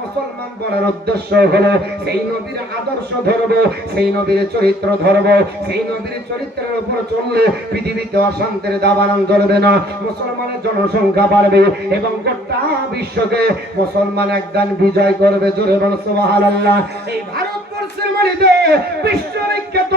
মুসলমান বলার উদ্দেশ্য হলো সেই নবীর আদর্শ ধরবো, সেই নবীর চরিত্র ধরবো, সেই নবীর চরিত্রের উপর চললে পৃথিবীতে অশান্তির দাবানল চলবে না, মুসলমানের জনসংখ্যা বাড়বে এবং গোটা বিশ্বকে মুসলমান একদিন বিজয় করবে। জোরে বলো সুবহানাল্লাহ। এই ভারতবর্ষের মাটিতে বিশ্ববিখ্যাত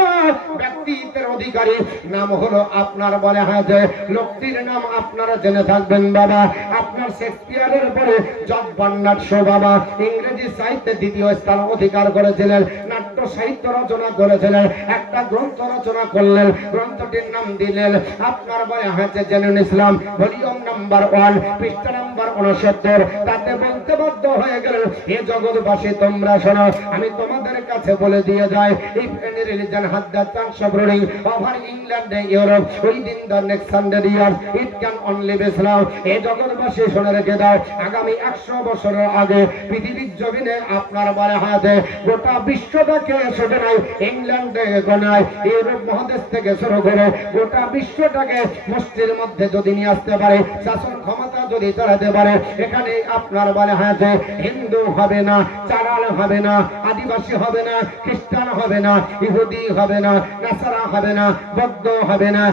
ব্যক্তিত্বের অধিকারী নাম হলো আপনার বলে হাজে লোকটির নাম আপনারা জেনে থাকবেন বাবা। আপনার শেক্সপিয়ারের পরে জর্জ বার্নার্ড শো বাবা ইংরেজি সাহিত্যে দ্বিতীয় স্থান অধিকার করেছিলেন, নাট্য সাহিত্য রচনা করেছিলেন, একটা গ্রন্থ রচনা করলেন, গ্রন্থটির নাম দিলেন আপনার বলে হাজে জেনুন ইসলাম, ভলিউম নাম্বার 1 পৃষ্ঠা নাম্বার 69। তাতে বলতে বাধ্য হয়ে গেল, এ জগৎবাসী তোমরা শোনো, আমি তোমাদের কাছে বলে দিয়ে যাই, if any religion had the chance of ruling over England and Europe within the next 100 years, it can only be Islam. এই জগৎবাসী শুনে রেখে দাও, আগামী 100 বছরের আগে পৃথিবীর জমিনে আপনার বলে হাতে গোটা বিশ্বটাকে শুধু নয়, ইংল্যান্ডে নয়, ইউরোপ মহাদেশ থেকে শুরু করে গোটা বিশ্বটাকে মুষ্টির মধ্যে যদি নিয়ে আসতে পারে, শাসন ক্ষমতা যদি চালাতে পারে, এখানে আপনার বলে হাতে হিন্দু হবে না, চারাল হবে না, আদিবাসী হবে না, খ্রিস্টান হবে না, ইহুদি হবে না, নাসারা হবে না, বৌদ্ধ হবে না,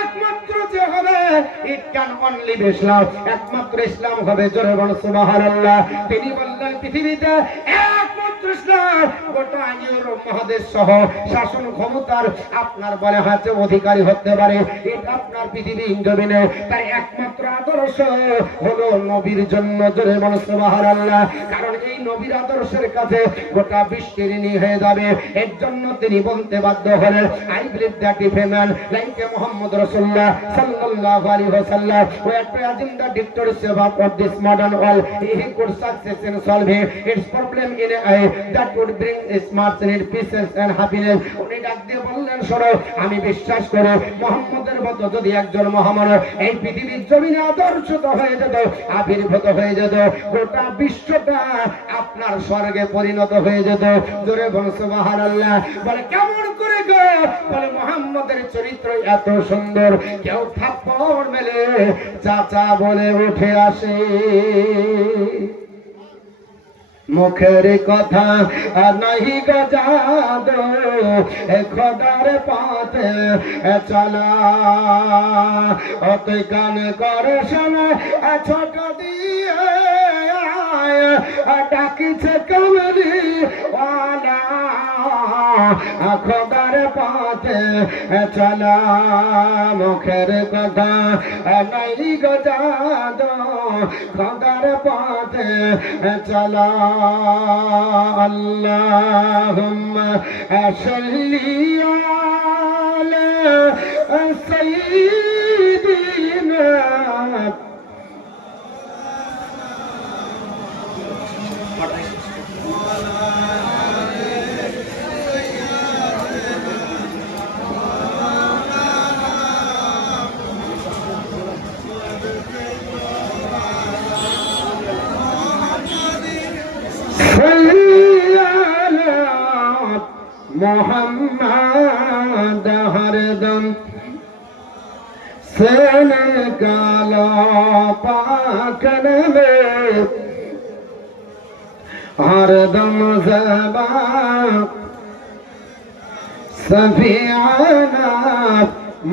একমাত্র যে হবে ইট ক্যান অনলি বি ইসলাম, একমাত্র ইসলাম হবে। জোরে বলো সুবহানাল্লাহ। তিনি বললেন পৃথিবীতে একমাত্র ইসলাম গোটা ইউরোপ মহাদেশ সহ শাসন ক্ষমতার আপনার বলে হাতে অধিকারী হতে পারে, এটা আপনার পৃথিবী জমিনে তার একমাত্র আদর্শ হলো নবীর জন্য। জোরে বলো সুবহানাল্লাহ। কারণ এই নবীর আদর্শের কাছে গোটা বিশ্বের ঋণী হয়ে যাবে। এর জন্য তিনি বলতে বাধ্য হলেন, I believe that if a man like a Muhammad রাসূলুল্লাহ সাল্লাল্লাহু আলাইহি ওয়াসাল্লাম were present the dictatorship of this modern world, he could success in solving its problem in a way that would bring smart and peace and happiness. উনি ডাক দিয়ে বললেন, শোনো, আমি বিশ্বাস করি মুহাম্মদের মতো যদি একজন মহামানব এই পৃথিবীর জমিনে আদর্শিত হয়ে যেত, আবির্ভূত হয়ে যেত, গোটা বিশ্বটা আপনার স্বর্গে পরিণত হয়ে যেত। জোরে বলো সুবহানাল্লাহ। বলে কেমন করে গো? বলে মুহাম্মদের চরিত্র এত সুন্দর, কেউ থাপ্পড় মেলে চাচা বলে উঠে আসে। মুখের কথা নাহি গো জাদু, খোদার পথে চলা, অতই কান করে শোনা ছোট দিয়ে ডাকিছে কামলি ওয়ালা, খোদার পথে চলা, মুখের কথা নাহি গো জাদু, খোদার পথে চলা। আল্লাহুম্মা সাল্লি আলা সাইয়্যিদিনা मोहम्मद हरदम सेन काला पाकन में हरदम ज़बा सफियाना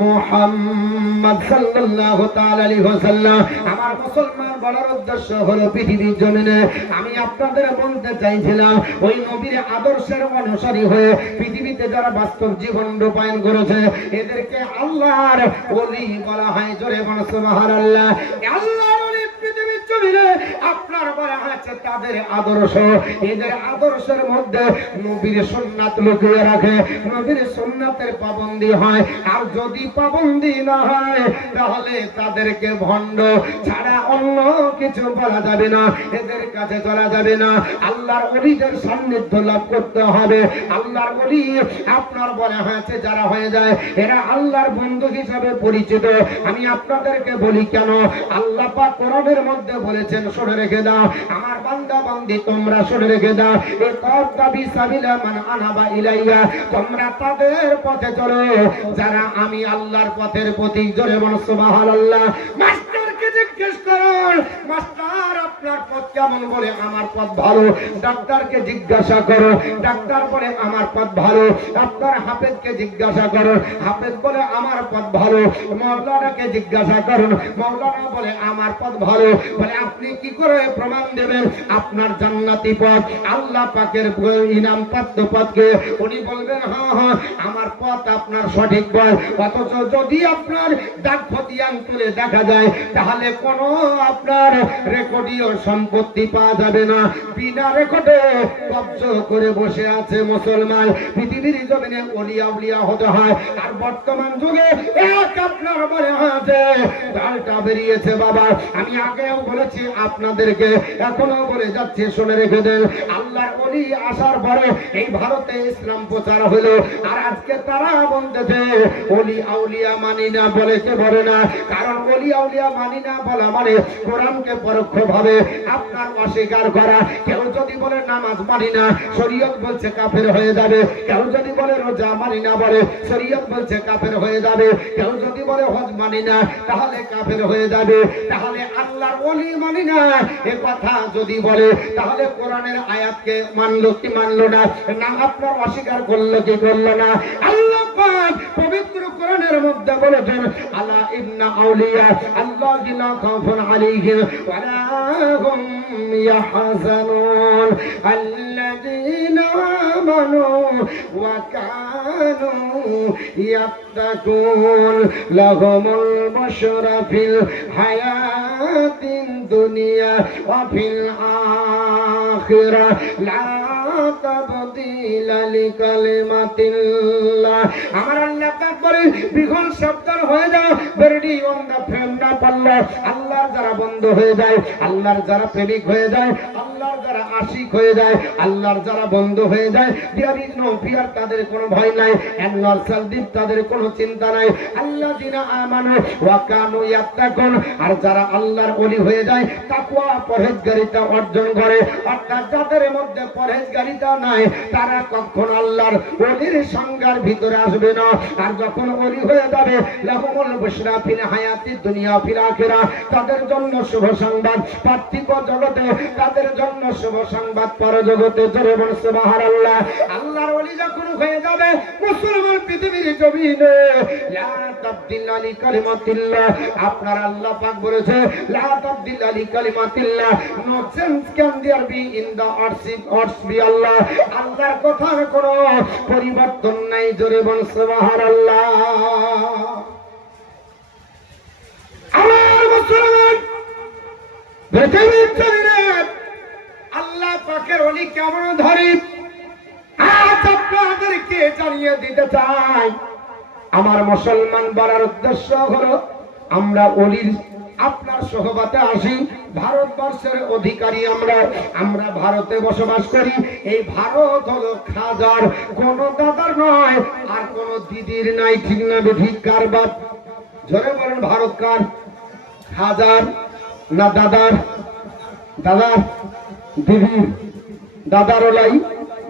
মুহাম্মদ সাল্লাল্লাহু তাআলা আলাইহি ওয়াসাল্লাম। আমার মুসলমান বলার উদ্দেশ্য হলো পৃথিবীর জমিনে আমি আপনাদের বলতে চাইছিলাম, ওই নবীর আদর্শের অনুসারী হয়ে পৃথিবীতে যারা বাস্তব জীবন রূপায়ণ করেছে এদেরকে আল্লাহর ওলি বলা হয়। জোরে বলো সুবহানাল্লাহ। আল্লাহর ওলি পৃথিবীর জমিনে আপনার বলা হয়েছে তাদের আদর্শ, এদের আদর্শের মধ্যে নবীর সুন্নাত লুকিয়ে রাখে, নবীর সুন্নাতের পাবন্দি হয়। আর যদি পাবন্দি না হয় তাহলে তাদেরকে ভণ্ড ছাড়া অন্য কিছু বলা যাবে না, এদের কাছে চলা যাবে না। আল্লাহর ওলিদের সান্নিধ্য লাভ করতে হবে। আল্লাহর ওলি আপনার বলা হয়েছে যারা হয়ে যায় এরা আল্লাহর বন্ধু হিসাবে পরিচিত। আমি আপনাদেরকে বলি কেন, আল্লাহ পাক কোরআনের মধ্যে বলেছেন, শুনে রেখে দাও আমার বান্দা বান্দি, তোমরা শুনে রেখে দাও, ইত্তাবি সাবিলা মান আনাবা ইলাইয়া, তোমরা তাদের পথে চলো যারা আমি আল্লাহর পথের প্রতীক। জোরে বলো সুবহানাল্লাহ। মাস্টারকে জিজ্ঞেস করুন, মাস্টার আপনার আপনার পথ কেমন? বলে আমার পথ ভালো। ডাক্তারকে জিজ্ঞাসা করো, ডাক্তার বলে আমার পথ ভালো। আপনার হাফেজকে জিজ্ঞাসা করুন, হাফেজ বলে আমার পথ ভালো। মাওলানাকে জিজ্ঞাসা করুন, মাওলানা বলে আমার পথ ভালো। বলে আপনি কি করে প্রমাণ দেবেন আপনার জান্নাতি পথ, আল্লাহ পাকের ইনাম প্রাপ্ত পথকে? উনি বলবেন হ্যাঁ হ্যাঁ আমার পথ আপনার সঠিক পথ। অথচ যদি আপনার ডাক খতিয়ান তুলে দেখা যায় তাহলে কোনো আপনার রেকর্ডীয় সম্পত্তি পাওয়া যাবে না। বিনা রেকর্ডে কব্জ করে বসে আছে মুসলমান। পৃথিবীর জমিনে ওলিয়া উলিয়া হতে হয়। আর বর্তমান যুগে এক আপনার মনে আছে ডালটা বেরিয়েছে বাবা। আমি আগেও বলেছি আপনাদেরকে, এখনো বলে যাচ্ছি, শুনে রেখে দেন। আল্লাহর ওলি আসার পরে এই ভারতে ইসলাম প্রচার হলো। আর আজকে তারা বলতেছে ওলি আউলিয়া মানি না। বলে কে বলে না? কারণ ওলি আউলিয়া মানি না বলা মানে কোরআনকে পরোক্ষভাবে আপনার অস্বীকার করা। কেউ যদি বলে নামাজ মানি না, শরীয়ত বলছে কাফের হয়ে যাবে। কেউ যদি বলে রোজা মানি না, বলে শরীয়ত বলছে কাফের হয়ে যাবে। কেউ যদি বলে হজ মানি না তাহলে কাফের হয়ে যাবে। তাহলে আল্লাহর ওলি মানি না এ কথা যদি বলে তাহলে কোরআনের আয়াতকে মানলো কি মানলো না? না আপনার অস্বীকার করলো কি করলো না? আল্লাহ পাক পবিত্র কোরআনের মধ্যে বলেছেন আলা ইন্না আউলিয়া আল্লাযী লা খাউফুন আলাইহিম ওয়া লা হুম ইয়াহজানুন আল্লাযীনা আমানু ওয়া কানু ইয়াত্তাকুন লাহুমুল বুশরা ফিল হায়াতিদ দুনিয়া ওয়া ফিল আখিরাহ লা তাবদীলা লিকালিমাতিল্লাহ। আমার আল্লাহ পাক বলেন বিঘন সাবধান হয়ে যাও, বেরডি অন দা ফ্রেম না পারলে আল্লাহর যারা বন্ধ হয়ে যায়, আল্লাহর যারা প্রেমিক হয়ে যায়, আল্লাহর যারা আশিক হয়ে যায়, আল্লাহর যারা বন্ধ হয়ে যায়, দেয়ার ইজ নো ফিয়ার, তাদের কোনো ভয় নাই। এন্ড নর সালদিপ, তাদের কোনো চিন্তা নাই। আল্লাযিনা আমানু ওয়া কানু ইয়াত্তাকুন, আর যারা আল্লাহর ওলি হয়ে যায় তাকওয়া পরহেজগারিতা অর্জন করে। অর্থাৎ যাদের মধ্যে পরহেজগারিতা নাই তারা কখনো আল্লাহর ওলির সংজ্ঞার ভিতরে আসবে না। আর যখন ওলি হয়ে যাবে লাহুমুল বুশরা ফিল হায়াতিদ দুনিয়া ফিল আখিরাহ, তাদের জন্য শুভ সংবাদ পার্থিব জগতে, তাদের জন্য শুভ সংবাদ পরজগতে। জোরে বল সুবহানাল্লাহ। আল্লাহর ওলি যখন হয়ে যাবে মুসলমান পৃথিবীর জমিনে লা তাবদীলা লিকালিমাতিল্লাহ, আপনার আল্লাহ পাক বলেছে লা তাবদীলা লিকালিমাতিল্লাহ, no change can there be in the words by Allah. আল্লাহর কথার কোনো পরিবর্তন নাই। জোরে বল সুবহানাল্লাহ। আমার মুসলমান পৃথিবীর জমিনে আল্লাহ পাকের ওলি কেমন ধরে আজ আপনাদেরকে জানিয়ে দিতে চাই। আমার মুসলমান বলার উদ্দেশ্য হলো আমরা ওলির আপনার সোহবতে আসি। ভারতবর্ষের অধিকারী আমরা ভারতে বসবাস করি। এই ভারত হলো খাজার, কোন দাদার নয় আর কোন দিদির নাই। ঠিক না ঠিক? কার বাপ? জোরে বলেন ভারত কার? খাজার না দাদার? দাদার, দিদির। দাদার ওলাই,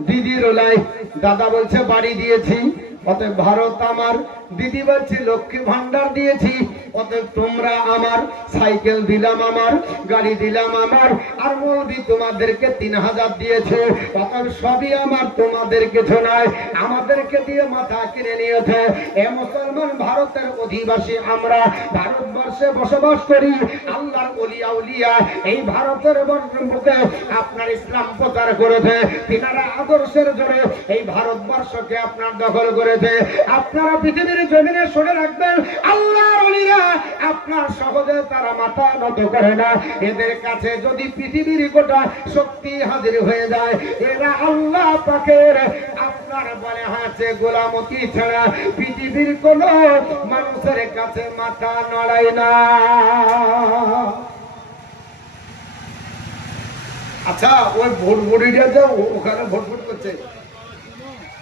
দিদির ওলাই। দাদা বলছে বাড়ি দিয়েছি, অতএব ভারত আমার। দিদি বলছে লক্ষ্মী ভান্ডার দিয়েছি, অতএব তোমরা আমার। সাইকেল দিলাম আমার, গাড়ি দিলাম আমার। আর মৌলবি তোমাদেরকে 3000 দিয়েছে, অতএব সবই আমার, তোমাদের কিছু নয়। আমাদেরকে দিয়ে মাথা কিনে নিয়েছে। এ মুসলমান ভারতের অধিবাসী আমরা, ভারতবর্ষে বসবাস করি। আল্লাহর ওলি আউলিয়া এই ভারতের বুকে আপনার ইসলাম প্রচার করেছে। তিনারা আদর্শের জোরে এই ভারতবর্ষকে আপনার দখল করেছে। আপনারা পৃথিবীর জমিনে শুনে রাখবেন আল্লাহর ওলিরা আপনার সহজে তারা মাথা নত করে না। এদের কাছে যদি পৃথিবীর গোটা শক্তি হাজির হয়ে যায়, এরা আল্লাহ পাকের আপনার বলে হাতে গোলামতি ছাড়া পৃথিবীর কোন মানুষের কাছে মাথা নড়ায় না। আচ্ছা, ওই ভোট ভোটিটা যে ওখানে ভোট ভোট করছে,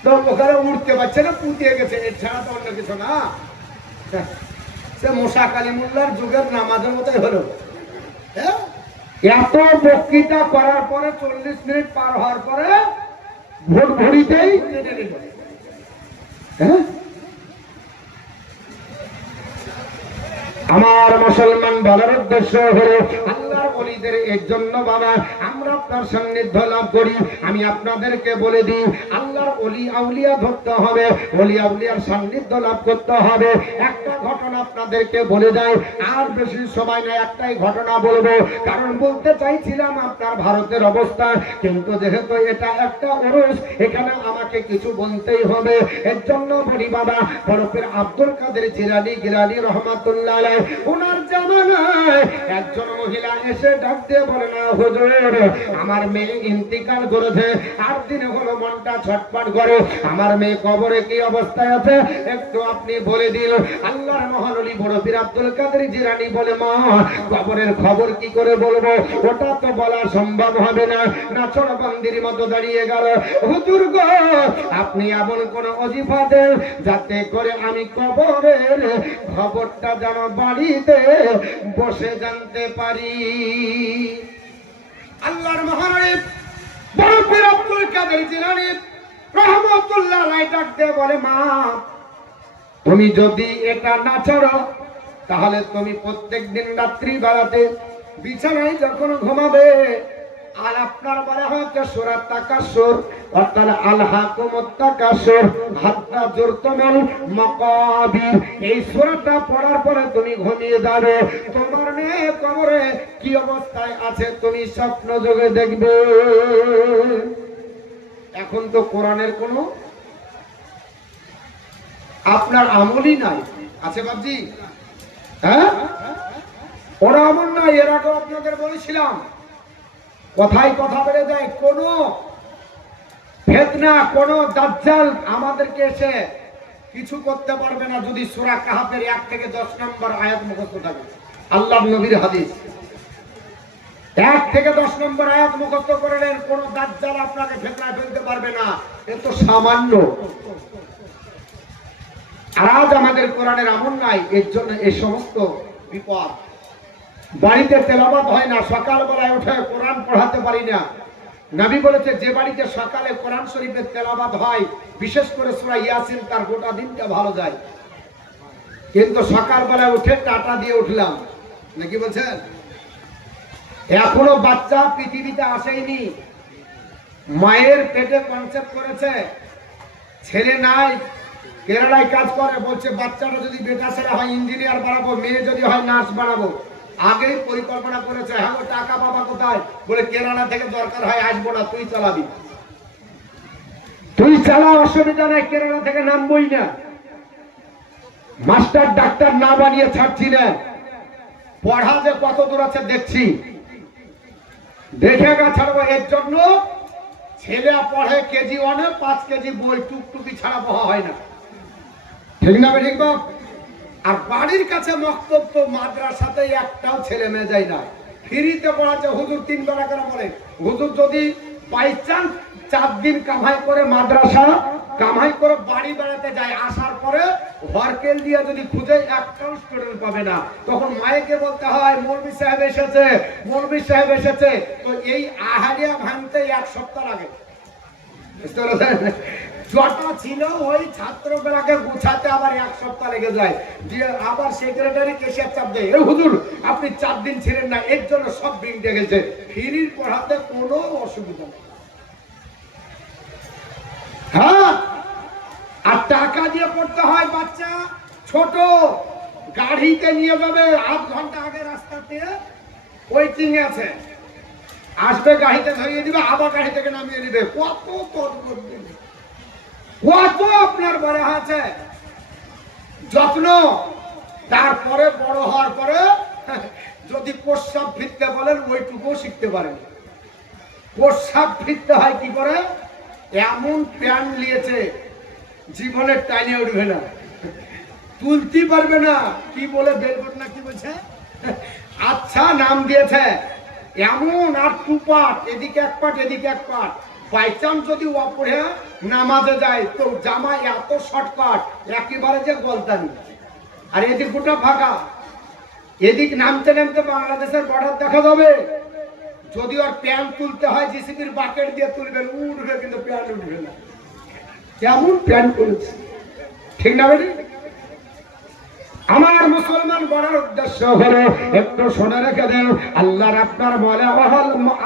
তো ওখানে উঠতে পারছে না, পুঁতিয়ে গেছে। এর ছাড়া তো অন্য কিছু না। সে মুসা কালিমুল্লাহর যুগের নামাজের মতোই হলো। এত বক্তৃতা করার পরে 40 মিনিট পার হওয়ার পরে ভোট ভরিতেই আমার মুসলমান বলার উদ্দেশ্য হলো আল্লাহর ওলিদের এর জন্য বাবা আমরা আপনার সান্নিধ্য লাভ করি। আমি আপনাদেরকে বলে দিই, আল্লাহর ওলি আউলিয়া ধরতে হবে, ওলি আউলিয়ার সান্নিধ্য লাভ করতে হবে। একটা ঘটনা আপনাদেরকে বলে দেয়, আর বেশি সময় না, একটাই ঘটনা বলবো, কারণ বলতে চাইছিলাম আপনার ভারতের অবস্থা, কিন্তু যেহেতু এটা একটা ওরস, এখানে আমাকে কিছু বলতেই হবে। এর জন্য বলি বাবা, বরফের আব্দুল কাদের জিলানী গিলানী রহমাতুল্লাহ আলাইহি, ওনার জামানায় একজন মহিলা এসে ডাক দিয়ে বলে, না হুজুর, আমার মেয়ে ইন্তিকাল করেছে, 8 দিন হলো মনটা ছটফট করে, আমার মেয়ে কবরে কি অবস্থায় আছে একটু আপনি বলে দিন। আল্লাহর মহান ওলি বরফের আব্দুল কাদের জিলানী বলে, মা কবরের খবর কি করে বলবো, ওটা তো বলা সম্ভব হবে না। নাচড়বান্দির মতো দাঁড়িয়ে গেল, হুজুর গো আপনি এমন কোন ওজিফা দেন যাতে করে আমি কবরের খবরটা যেন বাড়িতে বসে জানতে পারি। আল্লাহর মহান ওলি বরফের আব্দুল কাদের জিলানী রহমাতুল্লাহ আলাইহি ডাক দিয়ে বলে, মা তুমি যদি এটা না ছাড়ো তাহলে তুমি প্রত্যেকদিন রাত্রি বেলাতে বিছানায় যখন ঘুমাবে, আর আপনার বলা হচ্ছে সূরা তাকাসুর, অর্থাৎ আলহাকুমুত তাকাসুর হাত্তা জুরতুমুল মাকাবির, এই সূরাটা পড়ার পরে তুমি ঘুমিয়ে যাবে, তোমার মেয়ে কবরে কি অবস্থায় আছে তুমি স্বপ্ন যোগে দেখবে। এখন তো কোরআনের কোনো আপনার আমলই নাই, আছে বাবজি? হ্যাঁ, ওরা আমল নাই। এর আগে আপনাদের বলেছিলাম, কথায় কথা বেড়ে যায়, কোন ফিতনা কোন দাজ্জাল আমাদেরকে এসে কিছু করতে পারবে না যদি সূরা কাহাফের 1 থেকে 10 নম্বর আয়াত মুখস্থ থাকে। আল্লাহর নবীর হাদিস, 1 থেকে 10 নম্বর আয়াত মুখস্থ করে নেন, কোন দাজ্জাল আপনাকে ফিতনায় ফেলতে পারবে না। এ তো সামান্য। আজ আমাদের কোরআনের আমল নাই, এর জন্য এই সমস্ত বিপদ। বাড়িতে তেলাওয়াত হয় না, সকালবেলায় উঠে কোরআন পড়াতে পারি না। নবী বলেছে, যে বাড়িতে সকালে কোরআন শরীফের তেলাওয়াত হয়, বিশেষ করে সূরা ইয়াসিন, তার গোটা দিনটা ভালো যায়। কিন্তু সকালবেলায় উঠে টাটা দিয়ে উঠলাম, নাকি বলছেন? এখনো বাচ্চা পৃথিবীতে আসেনি, মায়ের পেটে কনসেপ্ট করেছে, ছেলে নাই, কেরালায় কাজ করে, বলছে বাচ্চাটা যদি বেটা ছেলে হয় ইঞ্জিনিয়ার বানাবো, মেয়ে যদি হয় নার্স বানাবো। আগেই পরিকল্পনা করেছে। হ্যাঁ, টাকা বাবা কোথায়? বলে কেরালা থেকে দরকার হয় আসবো না, তুই চালাবি। তুই চালা, অসুবিধা নেই, কেরালা থেকে নামবই না। মাস্টার ডাক্তার না বানিয়ে ছাড়ছি না, পড়া যে কত দূর আছে দেখছি, দেখে গা ছাড়বো। এর জন্য ছেলে পড়ে কেজি 1-এ 5 কেজি বই, টুকটুকি ছাড়া পড়া হয় না, ঠিক না? ঠিক বাপ? আর বাড়ির কাছে মক্তব তো মাদ্রাসাতে একটাও ছেলে মেয়ে যায় না, ফ্রিতে পড়াচ্ছে। হুজুর 3 বেলা করে বলে, হুজুর যদি বাই চান্স 4 দিন কামাই করে মাদ্রাসা কামাই করে বাড়ি বেড়াতে যায়, আসার পরে হরকেল দিয়ে যদি খুঁজে একটাও স্টুডেন্ট পাবে না, তখন মায়েকে বলতে হয় মৌলভী সাহেব এসেছে, মৌলভী সাহেব এসেছে। তো এই আহারিয়া ভাঙতে 1 সপ্তাহ লাগে। জটা ছিল ওই ছাত্রগুলাকে গুছাতে আবার 1 সপ্তাহ লেগে যায়, দিয়ে আবার সেক্রেটারি কেশিয়ার চাপ দেয়, এই হুজুর আপনি 4 দিন ছিলেন না, এর জন্য সব বিংটে গেছে। ফ্রির পড়াতে কোনো অসুবিধা নেই। হ্যাঁ, আর টাকা দিয়ে পড়তে হয়। বাচ্চা ছোট, গাড়িতে নিয়ে যাবে, 8 ঘন্টা আগে রাস্তাতে ওয়েটিং আছে, আসবে, গাড়িতে ধরিয়ে দিবে, আবার গাড়ি থেকে নামিয়ে দিবে। কত কত আপনার বড় আছে যত্ন। তারপরে বড় হওয়ার পরে যদি প্রস্রাব ফিরতে বলেন, ওইটুকুও শিখতে পারেন। প্রস্রাব ফিরতে হয় কি করে, এমন প্যান্ট নিয়েছে জীবনে টাইনে উঠবে না, তুলতে পারবে না। কি বলে বেলবট না কি বলছে, আচ্ছা নাম দিয়েছে এমন, আর 2 পার্ট, এদিকে 1 পার্ট এদিকে 1 পার্ট। বাই চান্স যদি অপরে নামাজে যায় তো জামা এত শর্টকাট, একেবারে যে গলতানি, আর এদিক গোটা ফাঁকা। এদিক নামতে নামতে বাংলাদেশের বর্ডার দেখা যাবে। যদি ওর প্যান্ট তুলতে হয় জিসিবির বাকেট দিয়ে তুলবেন, উঠবে, কিন্তু প্যান্ট উঠবে না। কেমন প্যান্ট করেছে, ঠিক না বেটি? আমার মুসলমান বলার উদ্দেশ্য হলো একটু শুনে রেখে দেন, আল্লাহর আপনার বলে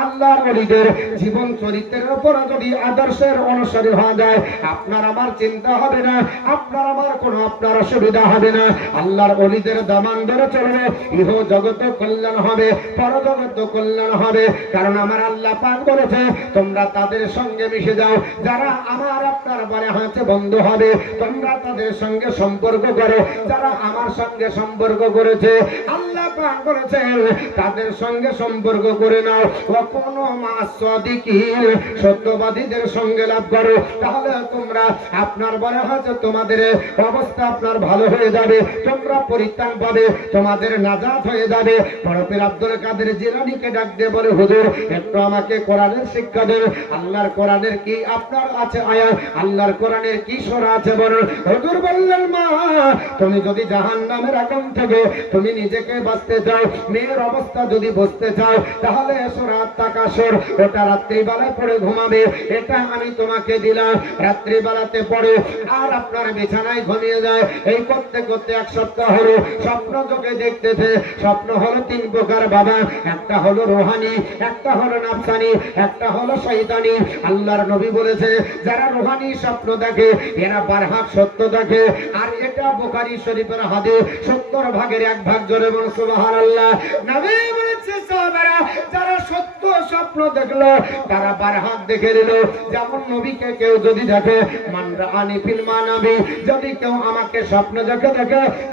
আল্লাহর ওলিদের জীবন চরিত্রের উপর যদি আদর্শের অনুসারী হওয়া যায়, আপনার আমার চিন্তা হবে না, আপনার আমার কোনো আপনার অসুবিধা হবে না। আল্লাহর ওলিদের দামান ধরে চলবে, ইহ জগত কল্যাণ হবে, পরজগত কল্যাণ হবে। কারণ আমার আল্লাহ পাক বলেছে তোমরা তাদের সঙ্গে মিশে যাও যারা আমার আপনার বলে হয়েছে বন্ধু হবে, তোমরা তাদের সঙ্গে সম্পর্ক করো যারা আমার সঙ্গে সম্পর্ক করেছে। আল্লাহ পাক বলেছেন তাদের সঙ্গে সম্পর্ক করে নাও, কোন মাসদিকিন সত্যবাদীদের সঙ্গে লাভ করো, তাহলে তোমরা আপনার বলে হয়তো তোমাদের অবস্থা আপনার ভালো হয়ে যাবে, তোমরা পরিত্রাণ পাবে, তোমাদের নাজাত হয়ে যাবে। বড় পীর আব্দুল কাদের জিলানীকে ডাক দিয়ে বলে হুজুর একটু আমাকে কোরআনের শিক্ষা দেন, আল্লাহর কোরআনের কি আপনার আছে আয়াত, আল্লাহর কোরআনের কি সূরা আছে বলেন। হুজুর বললেন মা তুমি যদি জাহান্নামের আগুন থেকে তুমি নিজেকে বাঁচতে চাও, মেয়ের অবস্থা যদি বুঝতে চাও, তাহলে সূরা তাকাসুর ওটা রাত্রিবেলায় পড়ে ঘুমাবে, এটা আমি তোমাকে দিলাম। রাত্রিবেলাতে পড়ে আর আপনার বিছানায় ঘুমিয়ে যায়। এই করতে করতে এক সপ্তাহ হলো স্বপ্ন যোগে দেখতেছে। স্বপ্ন হলো তিন প্রকার বাবা, একটা হলো রোহানি, একটা হলো নাফসানি, একটা হলো শয়তানি। আল্লাহর নবী বলেছে যারা রোহানি স্বপ্ন দেখে এরা বারহাক সত্য দেখে, আর এটা বুখারী শরীফের হাদিস 70 ভাগের 1 ভাগ। জোরে বলুন সুবহানাল্লাহ। নবী বলেছে সাহাবারা যারা সত্য স্বপ্ন দেখলো তারা বারহাক দেখে নিল। যেমন নবীকে কেউ যদি দেখে মান রাআনি ফিল মানাবি, যদি কেউ আমাকে স্বপ্ন দেখে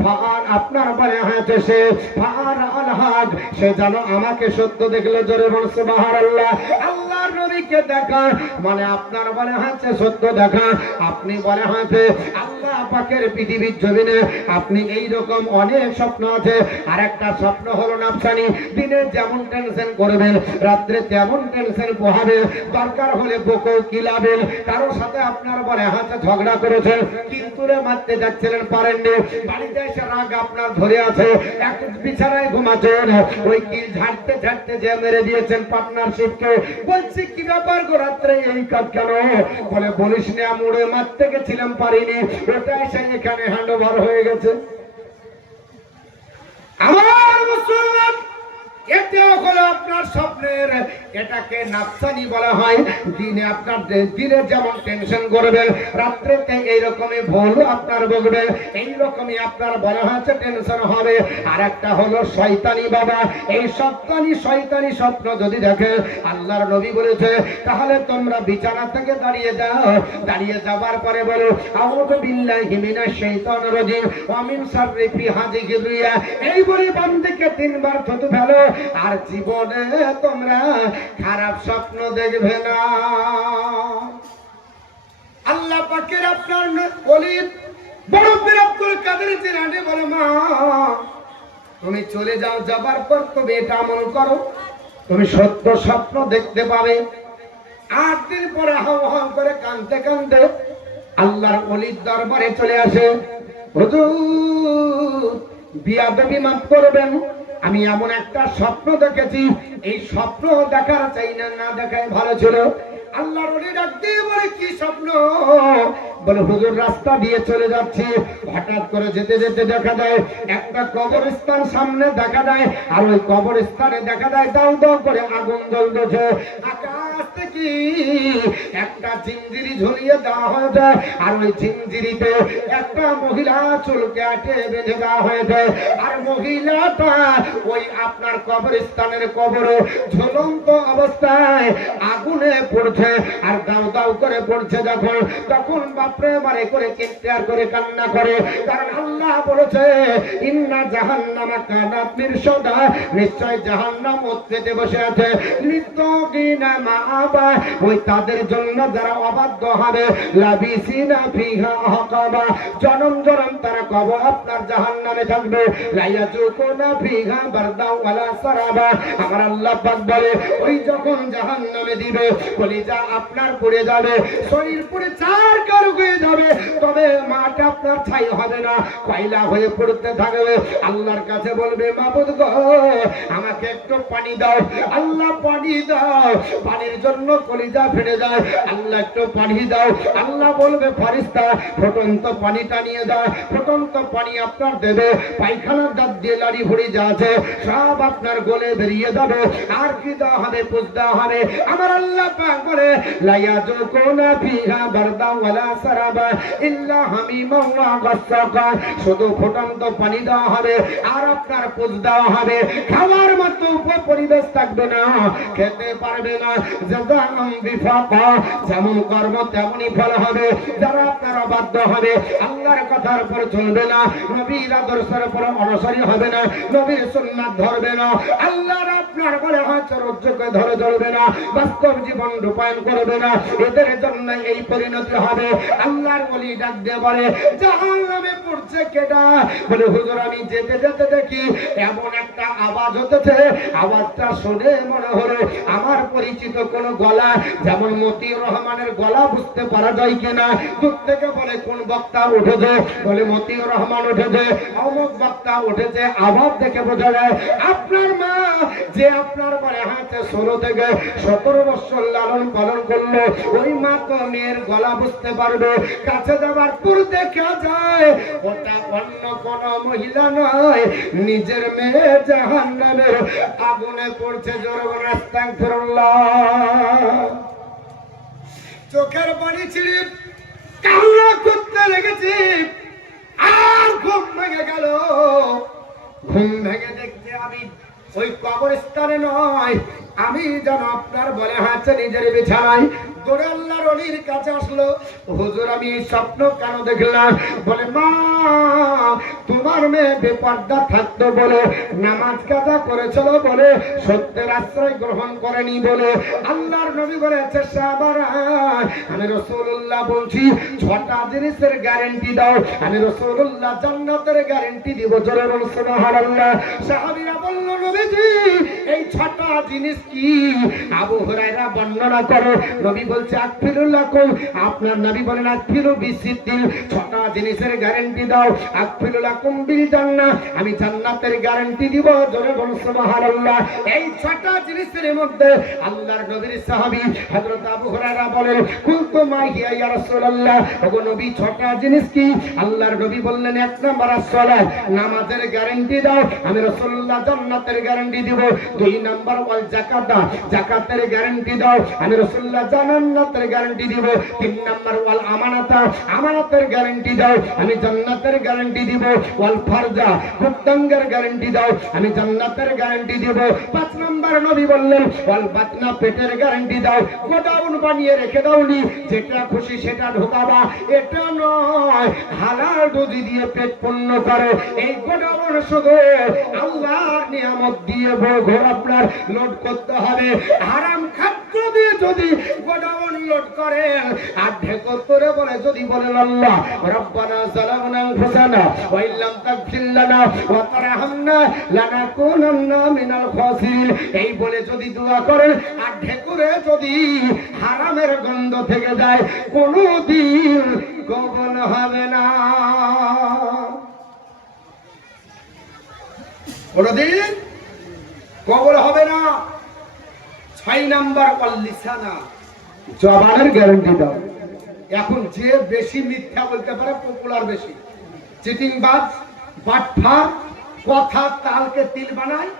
ফাআর আপনার বলে হয়েছে সে ফাআর আল হক, সে যেন আমাকে সত্য দেখলো। জোরে বলুন সুবহানাল্লাহ। আল্লাহর নবীকে দেখা মানে আপনার বলে হয়েছে সত্য দেখা। আপনি বলে হয়েছে আল্লাহ পাকের পৃথিবীর জমিনে আপনি এই রকম অনেক স্বপ্ন আছে। আর একটা স্বপ্ন হলো নাফসানি, দিনে যেমন টেনশন করবেন রাত্রে তেমন টেনশন পোহাবে, দরকার হলে বকো কিলাবেন। কারোর সাথে আপনার বলে হাতে ঝগড়া করেছেন, কিন্তু মারতে যাচ্ছিলেন পারেননি, বাড়িতে এসে রাগ আপনার ধরে আছে, এক বিছানায় ঘুমাচ্ছেন, ওই কিল ঝাড়তে ঝাড়তে যে মেরে দিয়েছেন পার্টনারশিপকে। বলছি কি ব্যাপার গো রাত্রে এই কাজ কেন? বলে বলিস না মুড়ে মারতে গেছিলাম পারিনি, ওটা এসে এখানে হ্যান্ড ওভার হয়ে গেছে। আমার মুসলমান এটা হলো আপনার স্বপ্নের, এটাকে নাফসানি বলা হয়। দিনে আপনার দিনে যেমন টেনশন করবেন রাত্রেতে এইরকমই ভুল আপনার বকবে, এইরকমই আপনার বলা হয়েছে টেনশন হবে। আর একটা হলো শয়তানি বাবা, এই শয়তানি স্বপ্ন যদি দেখে আল্লাহর নবী বলেছে তাহলে তোমরা বিছানা থেকে দাঁড়িয়ে যাও, দাঁড়িয়ে যাবার পরে বলো আউযু বিল্লাহি মিনাশ শাইতানির রাজিম ওয়া মিন শাররি হাযিহির রিয়া, এই বলে বান্দাকে 3 বার থুতু ফেলো। আর জীবনে তোমরা খারাপ স্বপ্ন দেখবে না। আল্লাহ পাকের আপনার ওলি বড় পীর আব্দুল কাদের জিলানী বলে মা তুমি চলে যাও, যাবার পর তুমি এটা আমল করো, তুমি সত্য স্বপ্ন দেখতে পাবে। 8 দিন পরে হাও হাও করে কাঁদতে কাঁদতে আল্লাহর ওলির দরবারে চলে আসে। হুজুর বিয়াদবি মাফ করবেন, আমি এমন একটা স্বপ্ন দেখেছি, এই স্বপ্ন দেখার চাই না, না দেখাই ভালো ছিল। আল্লাহর ওলি ডাক দিয়ে বলে কি স্বপ্ন? বলে হুজুর রাস্তা দিয়ে চলে যাচ্ছি, হঠাৎ করে যেতে যেতে দেখা যায় একটা কবরস্থান সামনে দেখা যায়, আর ওই কবরস্থানে দেখা যায় দাউ দাউ করে আগুন জ্বলছে। আকাশ থেকে একটা জিঞ্জিরি ঝুলিয়ে দেওয়া হয়েছে, আর ওই জিঞ্জিরিতে একটা মহিলা চুলকে আটে বেঁধে দেওয়া হয়েছে। আর মহিলাটা ওই আপনার কবরস্থানের কবরে ঝুলন্ত অবস্থায় আগুনে পড়ছে, আর দাউ দাউ করে পড়ছে যখন, তখন বাপরে মারে করে চিৎকার করে কান্না করে। কারণ আল্লাহ বলেছে ইন্না জাহান্নামা কানাত মিরসাদা, নিশ্চয় জাহান্নাম উৎপেতে বসে আছে লিত্তাকিনা মাআবা, ওই তাদের জন্য যারা অবাধ্য হবে, লাবিসিনা ফিহা আহকাবা, জনম জনম তারা কবর আপনার জাহান্নামে থাকবে, লায়াজুকুনা ফিহা বারদা ওয়ালা সারাবা। আমার আল্লাহ পাক বলে ওই যখন জাহান্নামে দিবে কলিজা আপনার পড়ে যাবে। যাবে, শরীর পুরে চারকার হয়ে যাবে, তবে মাটা আপনার ছাই হবে না, কয়লা হয়ে পড়তে থাকবে। আল্লাহর কাছে বলবে মাবুদ গো আমাকে একটু পানি দাও, আল্লাহ পানি দাও, পানির জন্য কলিজা ফেটে যায়, আল্লাহ একটু পানি দাও। আল্লাহ বলবে ফেরেশতা ফুটন্ত পানিটা নিয়ে দাও, ফুটন্ত পানি আপনার দেবে, পায়খানার দাঁত দিয়ে লাড়ি ভুড়ি যা আছে সব আপনার গলে বেরিয়ে যাবে। আর কি দেওয়া হবে? পুষ দেওয়া হবে। আমার আল্লাহ পাক বলে লা ইয়াযুকুনা ফিহা বারদা ওয়ালা সারাবা ইল্লা হামিমা ওয়া গাসসাকা, শুধু ফুটন্ত পানি দেওয়া হবে আর আপনার পুষ দেওয়া হবে, খাওয়ার মতো পরিবেশ থাকবে না, খেতে পারবে না। জাযাম বিফাকা, যেমন কর্ম তেমনই ফল হবে। যারা আপনারা বাধ্য হবে, আল্লাহর কথার উপর চলবে না, নবীর আদর্শের উপর অনুসরী হবে না, নবীর সুন্নাত ধরবে না, আল্লাহর আপনার বলে হয়তো রজ্জুকে ধরে চলবে না, বাস্তব জীবন রূপায়ণ করবে না, এদের জন্য এই পরিণতি হবে। আল্লাহর ওলি ডাক দিয়ে বলে জাহান্নামে পড়ছে কেডা? বলে হুজুর আমি যেতে যেতে দেখি এমন একটা আওয়াজ হতেছে, আওয়াজটা শুনে মনে হলো আমার পরিচিত কোন গলা, যেমন মতিউর রহমানের গলা বুঝতে পারা যায় কিনা। দূর থেকে বলে কোন বক্তা উঠেছে? বলে মতিউর রহমান উঠেছে, অমুক বক্তা উঠেছে, আওয়াজ দেখে বোঝা যায় আপনার মা যে আপনার বলে হাতে 16 থেকে 17 বছর লালন পালন করলো, ওই মা তো মেয়ের গলা বুঝতে পারবে। কাছে যাবার পর দেখা যায় ওটা অন্য কোন মহিলা নয়, নিজের মেয়ে জাহান্নামের আগুনে পড়ছে। জোরে বলে আস্তাগফিরুল্লাহ। চোখের পানি ছিঁড়ে কান্না করতে লেগেছি, আর ঘুম ভেঙে গেল। ঘুম ভেঙে দেখতে আমি ওই কবরস্থানে নয়, আমি যেন আপনার বলে হাতে নিজের বিছানায়। দৌড়ে আল্লাহর ওলির কাছে আসলো, হুজুর আমি এই স্বপ্ন কেন দেখলাম? বলে মা তোমার মেয়ে বেপর্দা থাকতো বলে, নামাজ কাজা করেছিল বলে, সত্যের আশ্রয় গ্রহণ করেনি বলে। আল্লাহর নবী বলেছে সাহাবারা আমি রাসূলুল্লাহ বলছি 6টা জিনিসের গ্যারান্টি দাও, আমি রাসূলুল্লাহ জান্নাতের গ্যারান্টি দিব। জোরে বলুন সুবহানাল্লাহ। সাহাবীরা বলল নবীজি এই 6টা জিনিস কি? আবু হুরায়রা বর্ণনা করে, নবী বলছে আকফিরুল্লাকুম, আপনার নবী বলেন আকফিরু বিসিদ্দিন, 6টা জিনিসের গ্যারান্টি দাও। আকফিরুল্লাকুম বিল জান্নাহ, আমি জান্নাতের গ্যারান্টি দিব। জোরে বলুন সুবহানাল্লাহ। এই 6টা জিনিসের মধ্যে আল্লাহর নবীর সাহাবী হযরত আবু হুরায়রা বলেন কুনতু মা হিয়া ইয়া রাসূলুল্লাহ, ওগো নবী 6টা জিনিস কি? আল্লাহর নবী বললেন 1 নাম্বার as-সালাত, নামাজের গ্যারান্টি দাও, আমি রাসূলুল্লাহ জান্নাতের গ্যারান্টি দিব। 2 নাম্বার ওয়াল যাকাতা, যাকাতের গ্যারান্টি দাও, আমি রাসূলুল্লাহ জান্নাতের গ্যারান্টি দিব। 3 নাম্বার ওয়াল আমানাতা, আমানতের গ্যারান্টি দাও, আমি জান্নাতের গ্যারান্টি দিব। ওয়াল ফারজা, পুত্তাঙ্গের গ্যারান্টি দাও, আমি জান্নাতের গ্যারান্টি দিব। 5 নাম্বার নবী বললেন ওয়াল বাতনা, পেটের গ্যারান্টি দাও, গোডাউন বানিয়ে রেখে দাওনি, যেটা খুশি সেটা ঢোকাবা, এটা নয় হালাল রুজি দিয়ে পেট পূর্ণ করো। এই গোডাউন শুধু আল্লাহর নিয়ামত দিয়ে ঘর আপনার লোড করতে হবে। হারাম খাদ্য দিয়ে যদি গোডাউন লোড করে আর ঢেকর করে বলে, যদি বলেন আল্লাহ রব্বানা যালামনা আনফুসানা ওয়া ইল্লাম তাগফির লানা ওয়া তারহামনা লানাকুনান্না মিনাল খাসিরিন, এই বলে যদি দোয়া করেন আর ঢেকুরে যদি হারামের গন্ধ থেকে যায়, কোনদিন কবুল হবে না, কোনদিন কবুল হবে না। 6 নাম্বার ওয়াল লিসানা, জবানের গ্যারান্টি দাও। এখন যে বেশি মিথ্যা বলতে পারে পপুলার বেশি, চিটিংবাজ, বাটফার, কথা তালকে তিল বানায়,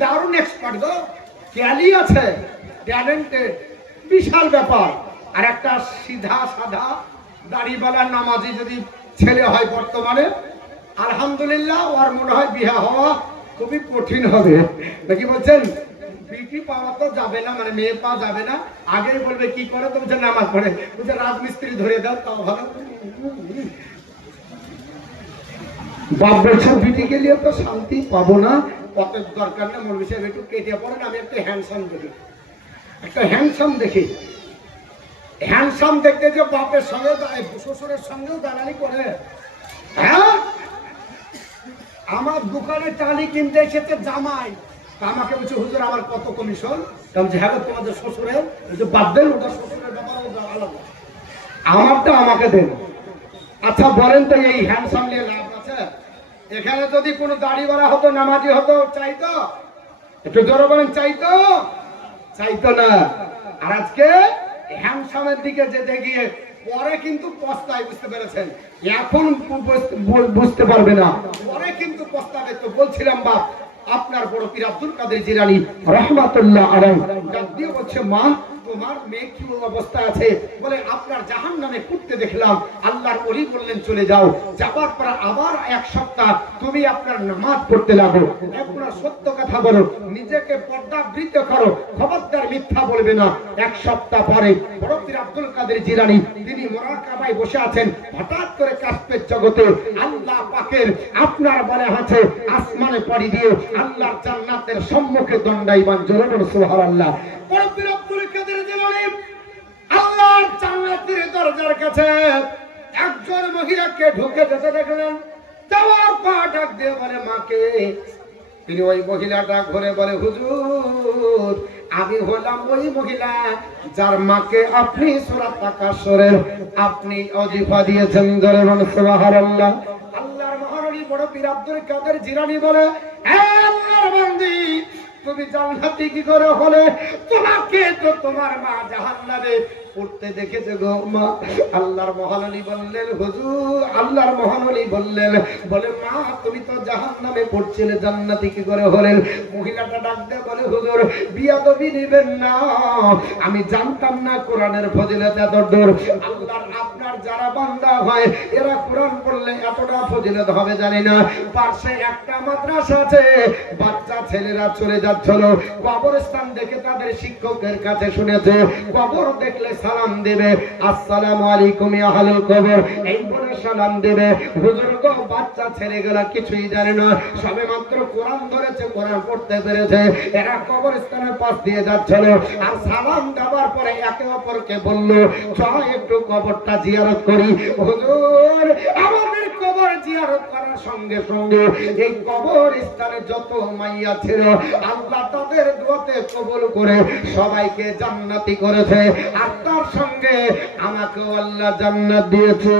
দারুণ এক্সপার্ট গো, ক্যালি আছে, ট্যালেন্টেড, বিশাল ব্যাপার। আর একটা সিধা সাধা দাড়িওয়ালা নামাজি যদি ছেলে হয় বর্তমানে, আলহামদুলিল্লাহ ওর মনে হয় বিয়ে হওয়া খুবই কঠিন হবে, নাকি বলছেন? বিটি পাওয়া তো যাবে না, মানে মেয়ে পাওয়া যাবে না। আগেই বলবে কি করে, তো বলছে নামাজ পড়ে, বলছে রাজমিস্ত্রি ধরে দাও তাও ভালো। বাপ বলছে বিটি গেলে তো শান্তি পাবো না, কত দরকার না, মোর বিষয়ে একটু কেটে পড়েন, আমি একটা হ্যান্ডসাম দেখি, একটা হ্যান্ডসাম দেখি। হ্যান্ডসাম দেখতে যে বাপের সঙ্গে শ্বশুরের সঙ্গেও দালালি করে। হ্যাঁ, আমার দোকানে টালি কিনতে এসেছে জামাই, আমাকে বলছে হুজুর আমার কত কমিশন? হ্যাঁ তোমাদের শ্বশুরের বাদ দেন, ওটা শ্বশুরের ব্যাপার আমারটা আমাকে দেন। আচ্ছা বলেন তো এই হ্যান্ডসাম নিয়ে লাভ আছে? এখানে যদি কোনো দাড়িওয়ালা হতো, নামাজি হতো, চাইতো? একটু জোরে বলেন, চাইতো? চাইতো না। আর আজকে হ্যান্ডসামের দিকে যেতে গিয়ে পরে কিন্তু পস্তায়, বুঝতে পেরেছেন? এখন বুঝতে পারবে না, পরে কিন্তু পস্তাবে। তো বলছিলাম বাপ, আপনার বড় পীর আব্দুল কাদের জিলানী রাহমাতুল্লাহ আলাইহি ডাক দিয়ে বলছে, মা তোমার মেয়ে কি অবস্থা আছে? বলে আপনার জাহান্নামে কুটতে দেখলাম। আল্লাহর ওলি বললেন চলে যাও। যাবার পর আবার এক সপ্তাহ তুমি আপনার নামাজ পড়তে লাগো, আপনার সত্য কথা বলো, নিজেকে পর্দাবৃত করো, খবরদার মিথ্যা বলবে না। এক সপ্তাহ পরে বড় পীর আব্দুল কাদের জিলানী তিনি মুরাকাবায় বসে আছেন। হঠাৎ করে কাশফের জগতে আল্লাহ পাকের আপনার বলে আছে আসমানে পড়ি দিয়ে আল্লাহর জান্নাতের সম্মুখে দণ্ডায়মান। জোরে বলুন সুবহানাল্লাহ। বড় পীর আব্দুল কাদের জিলানী আল্লাহর জান্নাতের দরজার কাছে একজন মহিলাকে ঢুকে যেতে দেখলেন। যাওয়ার পর ডাক দিয়ে বলে মাকে। তিনি ওই মহিলাটা ঘুরে বলে, হুজুর আমি হলাম ওই মহিলা যার মাকে আপনি সূরাত তাকাসুরের আপনি ওজিফা দিয়েছেন। জোরে বলুন সুবহানাল্লাহ। আল্লাহর মহারানী বড় পীর আব্দুল কাদের জিলানী বলে, হে আল্লাহর বান্দি, তুমি জান্নাতি কি করে হলে? তোমাকে তো তোমার মা জাহান্নামে পড়তে দেখেছে গো মা। আল্লাহর মহারানী বললেন, হুজুর আল্লাহর মহারানী বললেন, বলে মা তুমি তো জাহান্নামে পড়ছিলে, জান্নাতি কি করে হলেন? মহিলাটা ডাক দিয়ে বলে, হুজুর বিয়াদবি নেবেন না, আমি জানতাম না কোরআনের ফজিলত এত দূর। আল্লাহর আপনার যারা বান্দা হয় এরা কোরআন পড়লে এতটা ফজিলত হবে জানি না। পাশে একটা মাদ্রাসা আছে, বাচ্চা ছেলেরা চলে যাচ্ছিল, কবরস্থান দেখে তাদের শিক্ষকের কাছে শুনেছে কবর দেখলে সালাম দেবে, আসসালামু আলাইকুম ইয়া আহলুল কবর, এই বলে সালাম দেবে। হুজুর গো বাচ্চা ছেলেগুলা কিছুই জানে না, সবে মাত্র কোরআন ধরেছে, কোরআন পড়তে পেরেছে। এরা কবরস্থানের পাশ দিয়ে যাচ্ছিল, আর সালাম দেওয়ার পরে একে অপরকে বলল, চল একটু কবরটা জিয়ারত করি। হুজুর আমাদের কবর জিয়ারত করার সঙ্গে সঙ্গে এই কবরস্থানে যত মাইয়া ছিল আল্লাহ তাদের দোয়াতে কবুল করে সবাইকে জান্নাতি করেছে। আর তার সঙ্গে আমাকেও আল্লাহ জান্নাত দিয়েছে।